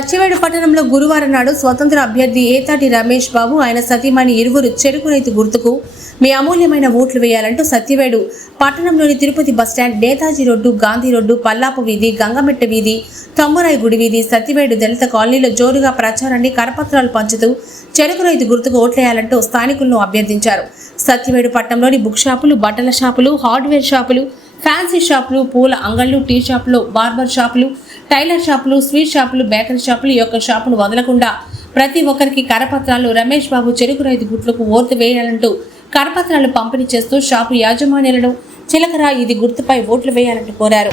సచ్చివేడు పట్టణంలో గురువారం నాడు స్వతంత్ర అభ్యర్థి ఏతాటి రమేష్ బాబు ఆయన సతీమణి ఇరువురు చెరుకు రైతు గుర్తుకు మీ అమూల్యమైన ఓట్లు వేయాలంటూ సత్యవేడు పట్టణంలోని Tirupati bus stand Netaji road Gandhi road పల్లాపు వీధి గంగమెట్ట వీధి తమ్మురాయి గుడి వీధి సత్యవేడు దళిత కాలనీలో జోరుగా ప్రచారాన్ని కరపత్రాలు పంచుతూ చెరుకు రైతు గుర్తుకు ఓట్లేయాలంటూ స్థానికులను అభ్యర్థించారు. సత్యవేడు పట్టణంలోని బుక్ షాపులు బట్టల షాపులు హార్డ్వేర్ షాపులు ఫ్యాన్సీ షాపులు పూల అంగళ్ళు టీ షాపులు బార్బర్ షాపులు టైలర్ షాపులు స్వీట్ షాపులు బేకరీ షాపులు ఈ యొక్క షాపులు వదలకుండా ప్రతి ఒక్కరికి కరపత్రాలు రమేష్ బాబు చెరుకు రైతు గుట్లకు ఓటు వేయాలంటూ కరపత్రాలు పంపిణీ చేస్తూ షాపు యాజమాన్యాలను చిలకర ఇది గుర్తుపై ఓట్లు వేయాలంటూ కోరారు.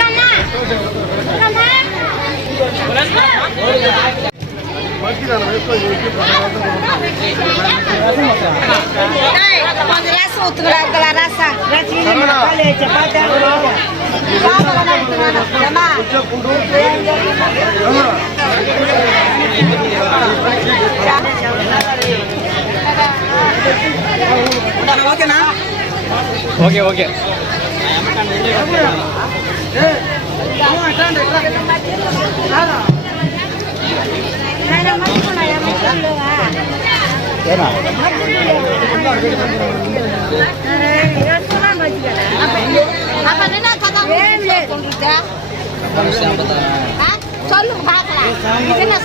రస ఉత్తుకురా రస రచి చపాతీ ఓకేనా ఓకే ఓకే అట్లా சொல்லு பாக்கலாம் இது என்ன